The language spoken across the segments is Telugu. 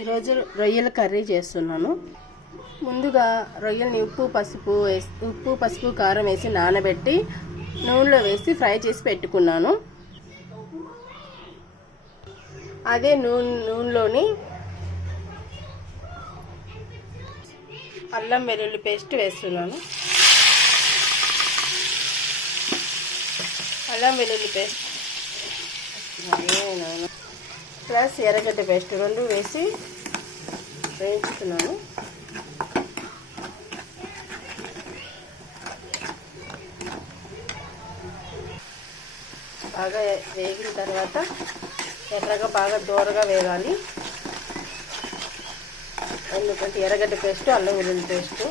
ఈరోజు రొయ్యల కర్రీ చేస్తున్నాను. ముందుగా రొయ్యల్ని ఉప్పు పసుపు కారం వేసి నానబెట్టి నూనెలో వేసి ఫ్రై చేసి పెట్టుకున్నాను. అదే నూనెలోని అల్లం వెల్లుల్లి పేస్ట్ వేస్తున్నాను. అల్లం వెల్లుల్లి పేస్ట్ ప్లస్ ఎర్రగడ్డ పేస్ట్ రెండు వేసి వేయించుతున్నాను. బాగా వేగిన తర్వాత ఎర్రగా బాగా దూరగా వేగాలి. ఎందుకంటే ఎర్రగడ్డ పేస్ట్ అల్లం వెల్లుల్లి పేస్ట్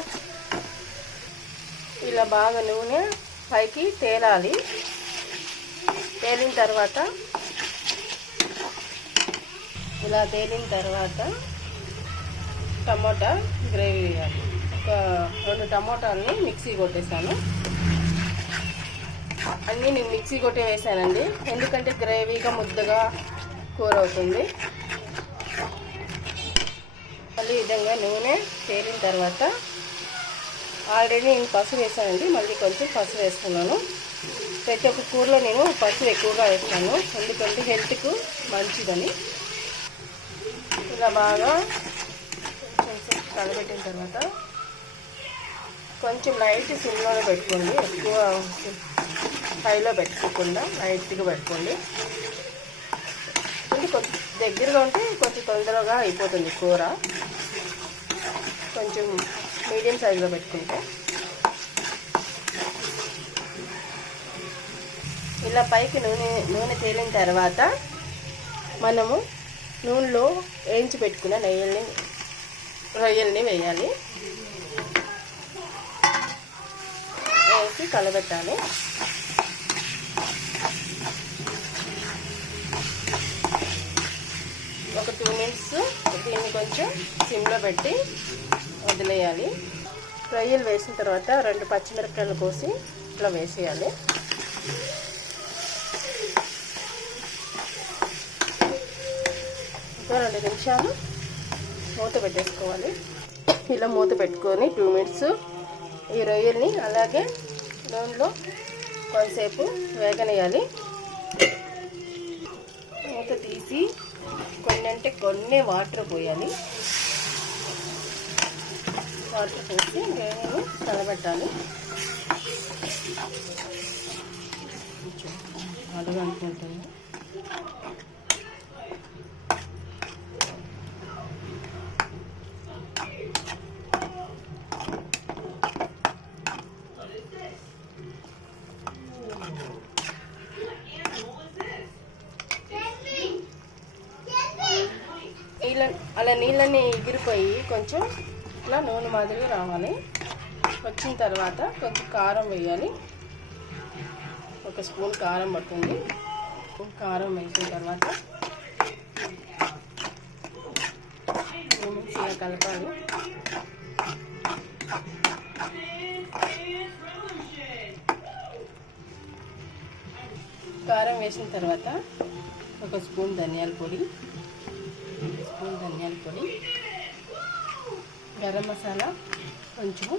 ఇలా బాగా నూనె పైకి తేలాలి. తేలిన తర్వాత ఇలా తేలిన తర్వాత టమోటా గ్రేవీ వేయాలి. ఒక 2 టమోటాలని మిక్సీ కొట్టేసాను. అన్నీ నేను మిక్సీ కొట్టే వేసానండి, ఎందుకంటే గ్రేవీగా ముద్దగా కూర అవుతుంది. మళ్ళీ విధంగా నూనె తేలిన తర్వాత ఆల్రెడీ నేను పసుపు వేసానండి, మళ్ళీ కొంచెం పసుపు వేస్తున్నాను. ప్రతి ఒక్క కూరలో నేను పసుపు ఎక్కువగా వేస్తాను, ఎందుకంటే హెల్త్కు మంచిదని. ఇలా బాగా కొంచెం కలబెట్టిన తర్వాత కొంచెం లైట్ సిమ్లోనే పెట్టుకోండి, ఎక్కువ హైలో పెట్టుకోకుండా లైట్గా పెట్టుకోండి. అంటే కొంచెం దగ్గరగా ఉంటే కొంచెం తొందరగా అయిపోతుంది కూర. కొంచెం మీడియం సైజులో పెట్టుకుంటే ఇలా పైకి నూనె తేలిన తర్వాత మనము నూనెలో వేయించి పెట్టుకున్న రొయ్యల్ని వేయాలి. వేసి కలబెట్టాలి. ఒక 2 మినిట్స్ దీన్ని కొంచెం సిమ్లో పెట్టి వదిలేయాలి. రొయ్యలు వేసిన తర్వాత 2 పచ్చిమిరపకాయలు కోసి ఇట్లా వేసేయాలి. ఇంకా 2 నిమిషాలు మూత పెట్టేసుకోవాలి. ఇలా మూత పెట్టుకొని 2 మినిట్స్ ఈ రొయ్యల్ని అలాగే నూనెలో కొంతసేపు వేగనేయాలి. మూత తీసి కొన్ని వాటర్ పోయాలి. వాటర్ పోసి రొయ్యలను కలబెట్టాలి. అడుగు అనుకుంటుంది. అలా నీళ్ళని ఎగిరిపోయి కొంచెం ఇట్లా నూనె మాదిరిగా రావాలి. వచ్చిన తర్వాత కొంచెం కారం వేయాలి. 1 స్పూన్ కారం పడుతుంది. కారం వేసిన తర్వాత మంచిగా కలపాలి. కారం వేసిన తర్వాత 1 స్పూన్ ధనియాల పొడి, గరం మసాలా కొంచెము.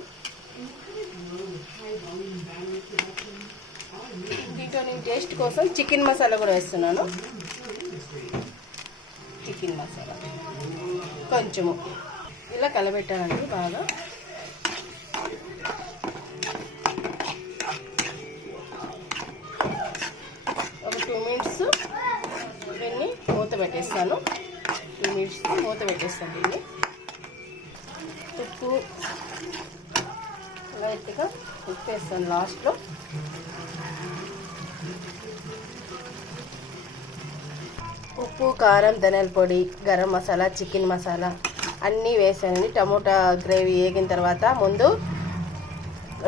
దీంట్లో నేను టేస్ట్ కోసం చికెన్ మసాలా కూడా వేస్తున్నాను. చికెన్ మసాలా కొంచెము ఇలా కలబెట్టాలండి బాగా. ఒక 2 మినిట్స్ దీన్ని మూత పెట్టేస్తాను. 2 మినిట్స్ మూత పెట్టేస్తాను. దీన్ని ఉప్పు లైట్గా ఉప్పు వేస్తాను లాస్ట్లో. ఉప్పు, కారం, ధనియాల పొడి, గరం మసాలా, చికెన్ మసాలా అన్నీ వేసానండి. టమోటా గ్రేవీ వేగిన తర్వాత ముందు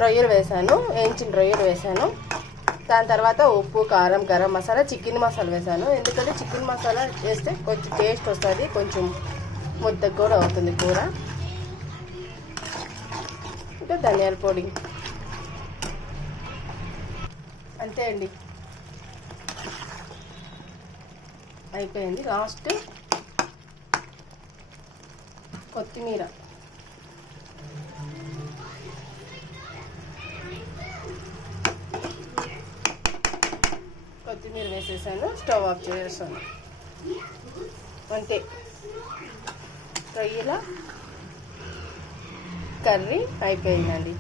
రొయ్యలు వేసాను, వేయించిన రొయ్యలు వేసాను. దాని తర్వాత ఉప్పు, కారం, గరం మసాలా, చికెన్ మసాలా వేసాను. ఎందుకంటే చికెన్ మసాలా వేస్తే కొంచెం టేస్ట్ వస్తుంది, కొంచెం ముద్దకు కూడా అవుతుంది కూర. ఇంకా ధనియాల పొడి అంతే అండి, అయిపోయింది. లాస్ట్ కొత్తిమీర, వేసేసాను. స్టవ్ ఆఫ్ చేసేసాను. అంతే, రొయ్యల కర్రీ అయిపోయిందండి.